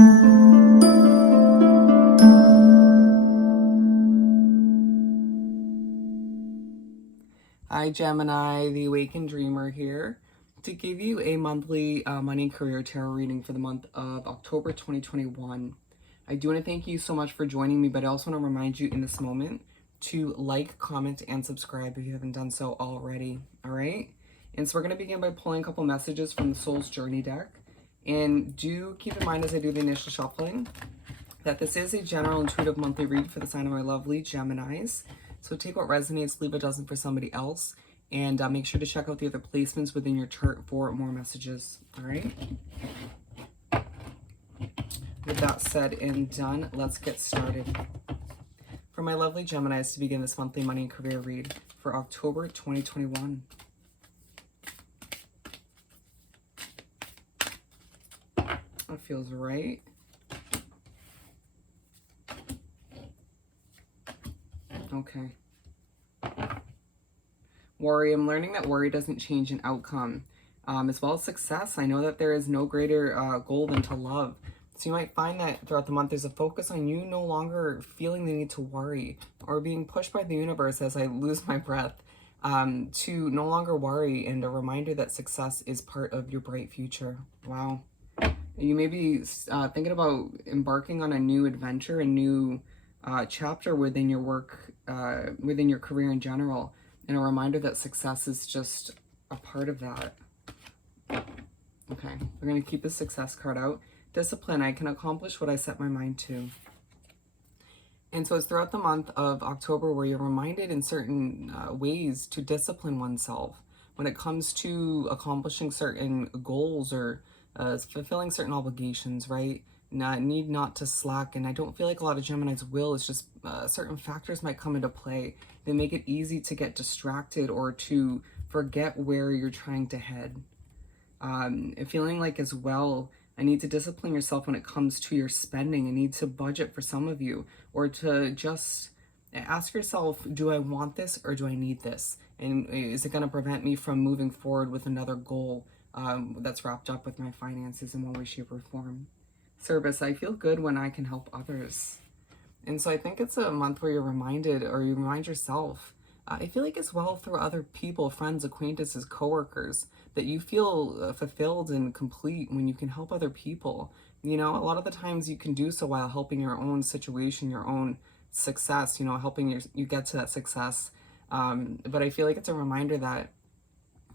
Hi Gemini, the Awakened Dreamer here to give you a monthly money and career tarot reading for the month of October 2021. I do want to thank you so much for joining me, but I also want to remind you in this moment to like, comment, and subscribe if you haven't done so already, all right? And so we're going to begin by pulling a couple messages from the Soul's Journey deck. And do keep in mind as I do the initial shuffling that this is a general intuitive monthly read for the sign of my lovely Geminis. So take what resonates, leave what doesn't for somebody else. And make sure to check out the other placements within your chart for more messages. All right. With that said and done, let's get started. For my lovely Geminis to begin this monthly money and career read for October 2021. That feels right. Okay. Worry. I'm learning that worry doesn't change an outcome. As well as success, I know that there is no greater goal than to love. So you might find that throughout the month, there's a focus on you no longer feeling the need to worry or being pushed by the universe as I lose my breath to no longer worry, and a reminder that success is part of your bright future. Wow. You may be thinking about embarking on a new adventure, a new chapter within your work, within your career in general, and a reminder that success is just a part of that. Okay, we're going to keep the success card out. Discipline. I can accomplish what I set my mind to. And so it's throughout the month of October where you're reminded in certain ways to discipline oneself when it comes to accomplishing certain goals or fulfilling certain obligations, right? Need not to slack. And I don't feel like a lot of Geminis will. It's just certain factors might come into play. They make it easy to get distracted or to forget where you're trying to head. Feeling like as well, I need to discipline yourself when it comes to your spending. I need to budget for some of you, or to just ask yourself, do I want this or do I need this? And is it going to prevent me from moving forward with another goal that's wrapped up with my finances in one way, shape, or form? Service. I feel good when I can help others. And so I think it's a month where you're reminded, or you remind yourself, I feel like as well through other people, friends, acquaintances, coworkers, that you feel fulfilled and complete when you can help other people. You know, a lot of the times you can do so while helping your own situation, your own success, you know, helping you get to that success. But I feel like it's a reminder that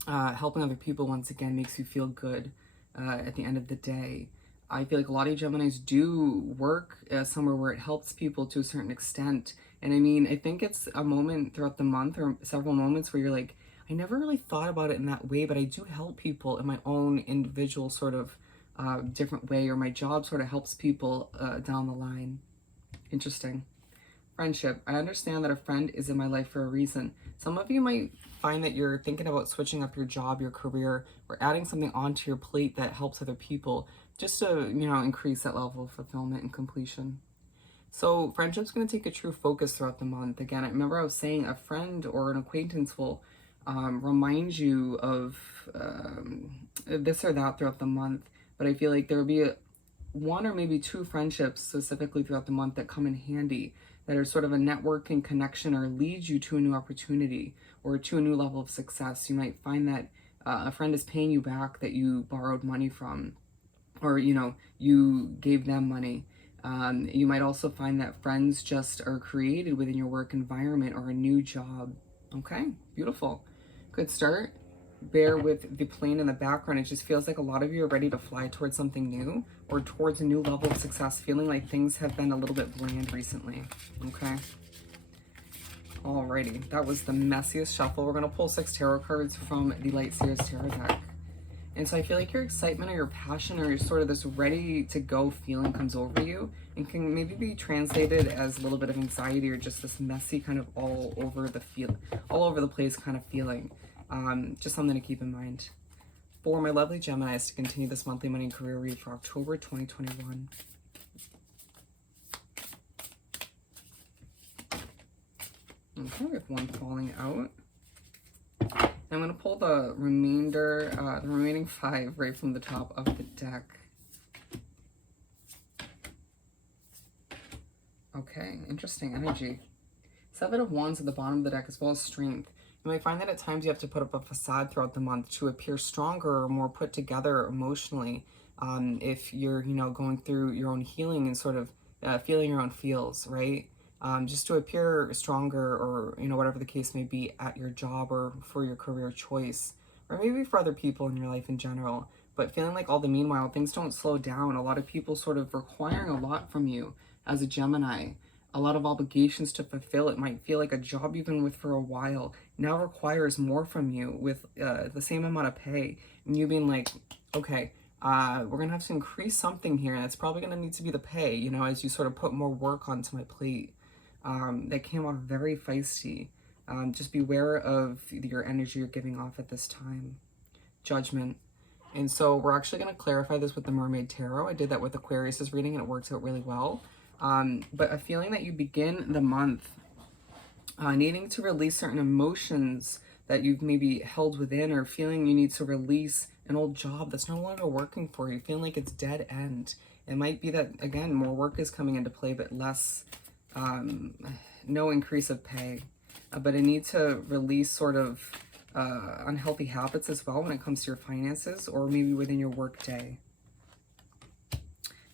helping other people, once again, makes you feel good at the end of the day. I feel like a lot of Geminis do work somewhere where it helps people to a certain extent. And I mean, I think it's a moment throughout the month or several moments where you're like, I never really thought about it in that way, but I do help people in my own individual sort of different way, or my job sort of helps people down the line. Interesting. Friendship. I understand that a friend is in my life for a reason. Some of you might find that you're thinking about switching up your job, your career, or adding something onto your plate that helps other people, just to, you know, increase that level of fulfillment and completion. So friendship's going to take a true focus throughout the month. Again, I remember I was saying a friend or an acquaintance will remind you of this or that throughout the month. But I feel like there will be one or maybe two friendships specifically throughout the month that come in handy, that are sort of a networking connection or lead you to a new opportunity or to a new level of success. You might find that a friend is paying you back that you borrowed money from, or, you know, you gave them money. You might also find that friends just are created within your work environment or a new job. Okay, beautiful. Good start. Bear with the plane in the background. It just feels like a lot of you are ready to fly towards something new or towards a new level of success, feeling like things have been a little bit bland recently. Okay. Alrighty, that was the messiest shuffle. We're going to pull 6 tarot cards from the Light Seers Tarot deck. And so I feel like your excitement or your passion or your sort of this ready to go feeling comes over you and can maybe be translated as a little bit of anxiety or just this messy kind of all over the place kind of feeling. Just something to keep in mind. For my lovely Geminis to continue this monthly money and career read for October 2021. Okay, we have one falling out. I'm going to pull the remaining 5 right from the top of the deck. Okay, interesting energy. Seven of Wands at the bottom of the deck, as well as Strength. You might find that at times you have to put up a facade throughout the month to appear stronger or more put together emotionally. If you're, going through your own healing and sort of feeling your own feels, right? Just to appear stronger, or, whatever the case may be, at your job or for your career choice, or maybe for other people in your life in general. But feeling like all the meanwhile, things don't slow down. A lot of people sort of requiring a lot from you as a Gemini, a lot of obligations to fulfill. It might feel like a job you've been with for a while now requires more from you with the same amount of pay. And you being like, okay, we're going to have to increase something here. And it's probably going to need to be the pay, as you sort of put more work onto my plate. That came off very feisty. Just beware of your energy you're giving off at this time. Judgment. And so we're actually going to clarify this with the Mermaid Tarot. I did that with Aquarius's reading and it works out really well. But a feeling that you begin the month needing to release certain emotions that you've maybe held within, or feeling you need to release an old job that's no longer working for you, feeling like it's dead end. It might be that, again, more work is coming into play, but less, no increase of pay. But a need to release sort of unhealthy habits as well when it comes to your finances, or maybe within your work day.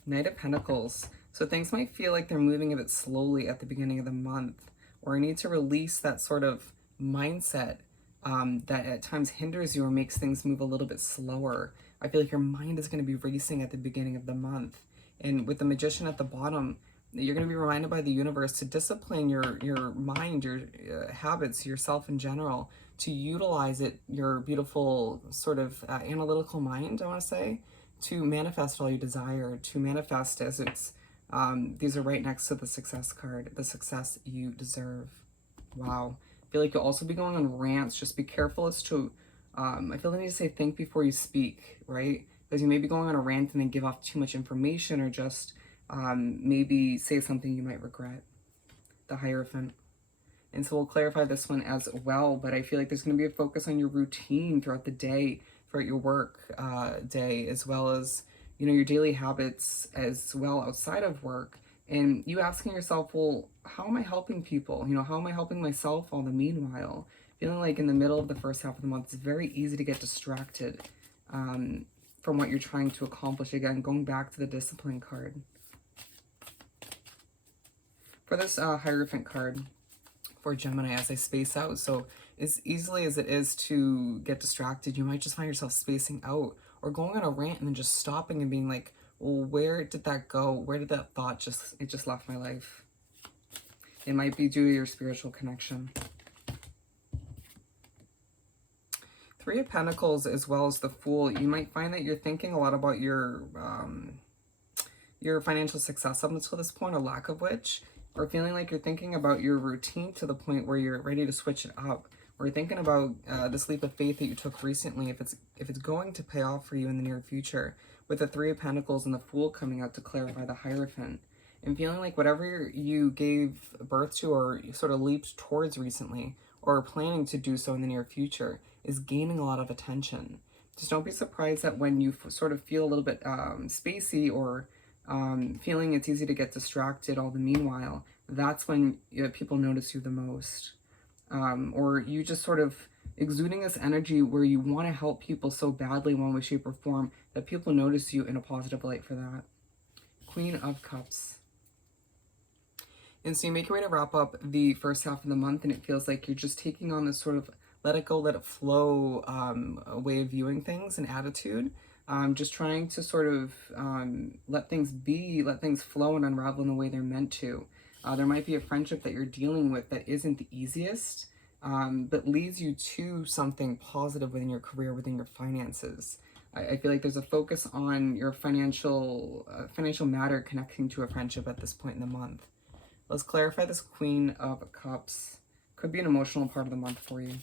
Knight of Pentacles. So things might feel like they're moving a bit slowly at the beginning of the month, or I need to release that sort of mindset that at times hinders you or makes things move a little bit slower. I feel like your mind is going to be racing at the beginning of the month. And with the Magician at the bottom, you're going to be reminded by the universe to discipline your mind, your habits, yourself in general, to utilize it, your beautiful sort of analytical mind, I want to say, to manifest all you desire, to manifest as it's, these are right next to the Success card, the success you deserve. Wow. I feel like you'll also be going on rants. Just be careful as to, I feel the need to say think before you speak, right? Because you may be going on a rant and then give off too much information, or just maybe say something you might regret. The Hierophant. And so we'll clarify this one as well, but I feel like there's going to be a focus on your routine throughout the day, throughout your work day, as well as, your daily habits as well outside of work. And you asking yourself, well, how am I helping people? How am I helping myself all the meanwhile? Feeling like in the middle of the first half of the month, it's very easy to get distracted from what you're trying to accomplish. Again, going back to the Discipline card. For this Hierophant card, for Gemini, as I space out, so as easily as it is to get distracted, you might just find yourself spacing out or going on a rant and then just stopping and being like, well, where did that go? Where did that thought just left my life? It might be due to your spiritual connection. Three of Pentacles as well as the Fool. You might find that you're thinking a lot about your financial success up until this point, or lack of which, or feeling like you're thinking about your routine to the point where you're ready to switch it up, or thinking about this leap of faith that you took recently, if it's going to pay off for you in the near future, with the Three of Pentacles and the Fool coming out to clarify the Hierophant, and feeling like whatever you gave birth to or sort of leaped towards recently, or are planning to do so in the near future, is gaining a lot of attention. Just don't be surprised that when you sort of feel a little bit spacey, or feeling it's easy to get distracted all the meanwhile, that's when people notice you the most. Or you just sort of exuding this energy where you want to help people so badly in one way, shape, or form that people notice you in a positive light for that. Queen of Cups. And so you make your way to wrap up the first half of the month, and it feels like you're just taking on this sort of let it go, let it flow way of viewing things and attitude. Just trying to sort of let things be, let things flow and unravel in the way they're meant to. There might be a friendship that you're dealing with that isn't the easiest, but leads you to something positive within your career, within your finances. I feel like there's a focus on your financial matter connecting to a friendship at this point in the month. Let's clarify this Queen of Cups. Could be an emotional part of the month for you.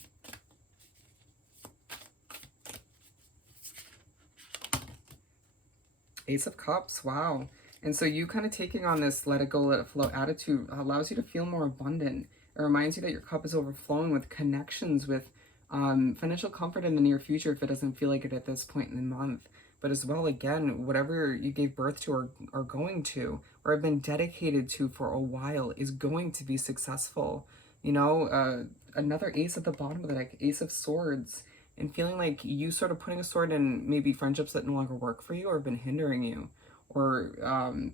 Ace of Cups, wow. And so you kind of taking on this let it go, let it flow attitude allows you to feel more abundant. It reminds you that your cup is overflowing with connections, with financial comfort in the near future if it doesn't feel like it at this point in the month. but as well, again, whatever you gave birth to or are going to or have been dedicated to for a while is going to be successful. You know, another ace at the bottom of the deck, Ace of Swords, and feeling like you sort of putting a sword in maybe friendships that no longer work for you or have been hindering you, or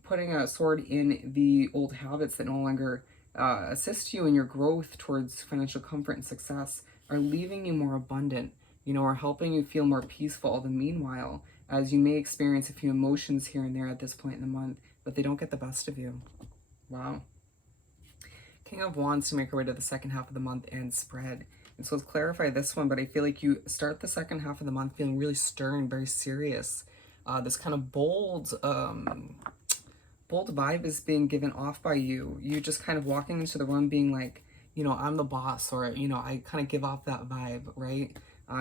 putting a sword in the old habits that no longer assist you in your growth towards financial comfort and success, are leaving you more abundant, you know, are helping you feel more peaceful. All the meanwhile, as you may experience a few emotions here and there at this point in the month, but they don't get the best of you. Wow. King of Wands to make our way to the second half of the month and spread. And so let's clarify this one, but I feel like you start the second half of the month feeling really stern, very serious. This kind of bold vibe is being given off by you. You just kind of walking into the room being like, you know, I'm the boss, or, you know, I kind of give off that vibe, right?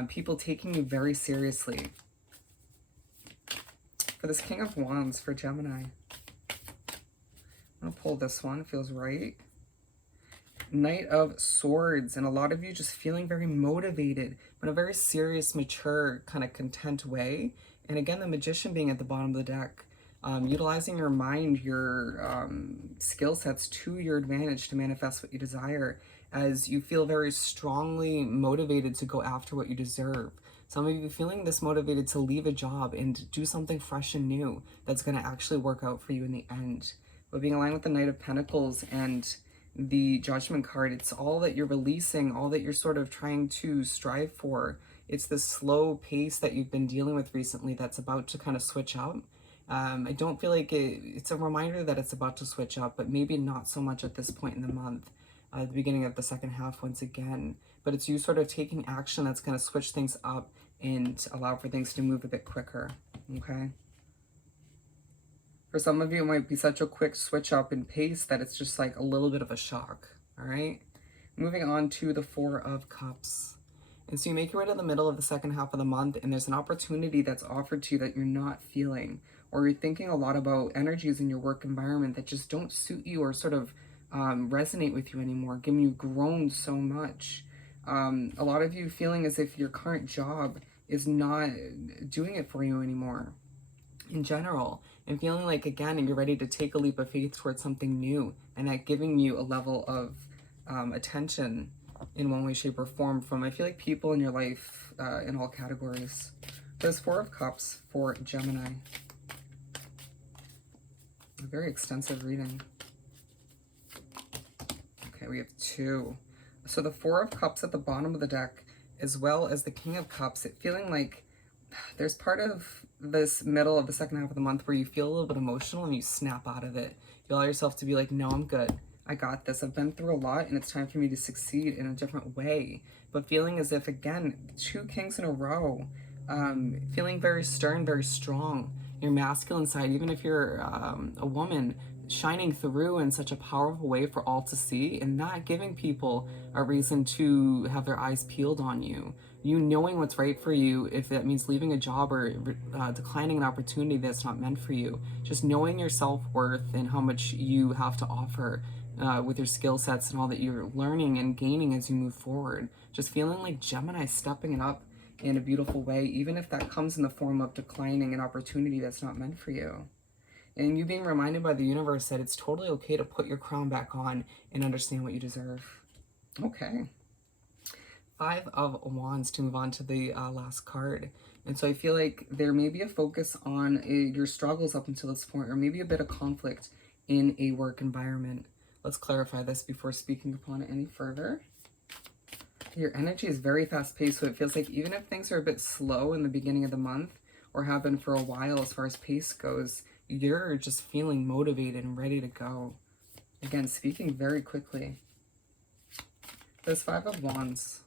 People taking you very seriously. For this King of Wands for Gemini, I'm going to pull this one, feels right. Knight of Swords, and a lot of you just feeling very motivated, but in a very serious, mature, kind of content way. And again, the Magician being at the bottom of the deck, utilizing your mind, your skill sets to your advantage to manifest what you desire, as you feel very strongly motivated to go after what you deserve. Some of you feeling this motivated to leave a job and do something fresh and new that's going to actually work out for you in the end. But being aligned with the Knight of Pentacles and the Judgment card, it's all that you're releasing, all that you're sort of trying to strive for. It's this slow pace that you've been dealing with recently that's about to kind of switch up. I don't feel like it's a reminder that it's about to switch up, but maybe not so much at this point in the month, at the beginning of the second half once again. But it's you sort of taking action that's going to switch things up and allow for things to move a bit quicker, okay? For some of you, it might be such a quick switch up in pace that it's just like a little bit of a shock, all right? Moving on to the Four of Cups. And so you make your way to the middle of the second half of the month, and there's an opportunity that's offered to you that you're not feeling, or you're thinking a lot about energies in your work environment that just don't suit you or sort of resonate with you anymore, giving you grown so much. A lot of you feeling as if your current job is not doing it for you anymore in general, and feeling like, again, you're ready to take a leap of faith towards something new, and that giving you a level of attention in one way, shape, or form from, I feel like, people in your life in all categories. There's Four of Cups for Gemini. A very extensive reading. Okay, we have two. So the Four of Cups at the bottom of the deck, as well as the King of Cups, it feeling like there's part of this middle of the second half of the month where you feel a little bit emotional and you snap out of it. You allow yourself to be like, no, I'm good. I got this. I've been through a lot and it's time for me to succeed in a different way. But feeling as if, again, two kings in a row, feeling very stern, very strong. Your masculine side, even if you're a woman, shining through in such a powerful way for all to see, and not giving people a reason to have their eyes peeled on you. You knowing what's right for you, if that means leaving a job or declining an opportunity that's not meant for you. Just knowing your self-worth and how much you have to offer with your skill sets and all that you're learning and gaining as you move forward. Just feeling like Gemini stepping it up in a beautiful way, even if that comes in the form of declining an opportunity that's not meant for you. And you being reminded by the universe that it's totally okay to put your crown back on and understand what you deserve. Okay. Five of Wands to move on to the last card. And so I feel like there may be a focus on your struggles up until this point, or maybe a bit of conflict in a work environment. Let's clarify this before speaking upon it any further. Your energy is very fast paced, so it feels like even if things are a bit slow in the beginning of the month, or have been for a while as far as pace goes, you're just feeling motivated and ready to go. Again, speaking very quickly. There's Five of Wands.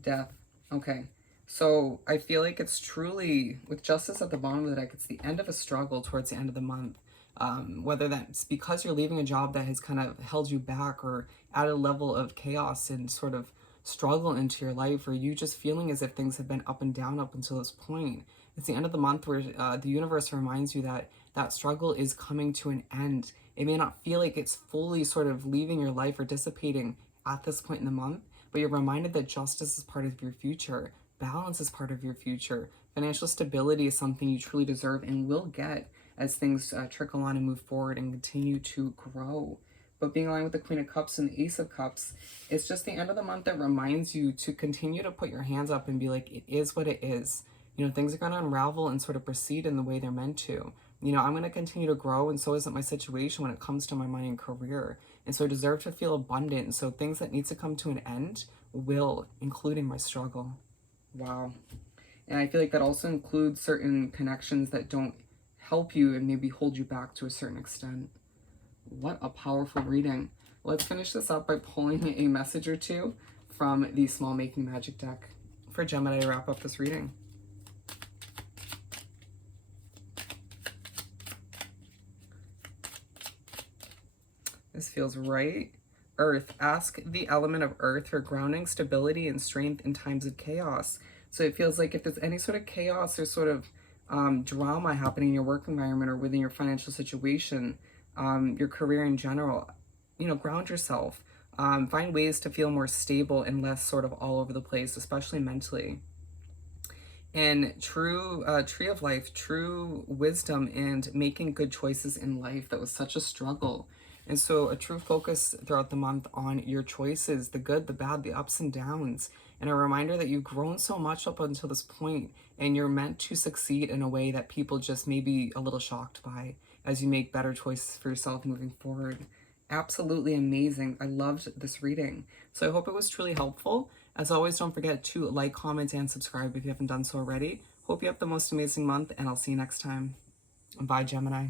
Death. Okay. So I feel like it's truly, with Justice at the bottom of the deck, it's the end of a struggle towards the end of the month. Whether that's because you're leaving a job that has kind of held you back or added a level of chaos and sort of struggle into your life, or you just feeling as if things have been up and down up until this point. It's the end of the month where the universe reminds you that that struggle is coming to an end. It may not feel like it's fully sort of leaving your life or dissipating at this point in the month, but you're reminded that justice is part of your future. Balance is part of your future. Financial stability is something you truly deserve and will get as things trickle on and move forward and continue to grow. But being aligned with the Queen of Cups and the Ace of Cups, it's just the end of the month that reminds you to continue to put your hands up and be like, it is what it is. You know, things are going to unravel and sort of proceed in the way they're meant to. You know, I'm going to continue to grow, and so isn't my situation when it comes to my money and career. And so I deserve to feel abundant. And so things that need to come to an end will, including my struggle. Wow. And I feel like that also includes certain connections that don't help you and maybe hold you back to a certain extent. What a powerful reading. Let's finish this up by pulling a message or two from the Small Making Magic deck for Gemini to wrap up this reading. This feels right. Earth. Ask the element of earth for grounding, stability, and strength in times of chaos. So it feels like if there's any sort of chaos or sort of drama happening in your work environment or within your financial situation, your career in general, you know, ground yourself. Find ways to feel more stable and less sort of all over the place, especially mentally. And true tree of life, true wisdom, and making good choices in life. That was such a struggle. And so a true focus throughout the month on your choices, the good, the bad, the ups and downs, and a reminder that you've grown so much up until this point, and you're meant to succeed in a way that people just may be a little shocked by as you make better choices for yourself moving forward. Absolutely amazing. I loved this reading. So I hope it was truly helpful. As always, don't forget to like, comment, and subscribe if you haven't done so already. Hope you have the most amazing month, and I'll see you next time. Bye, Gemini.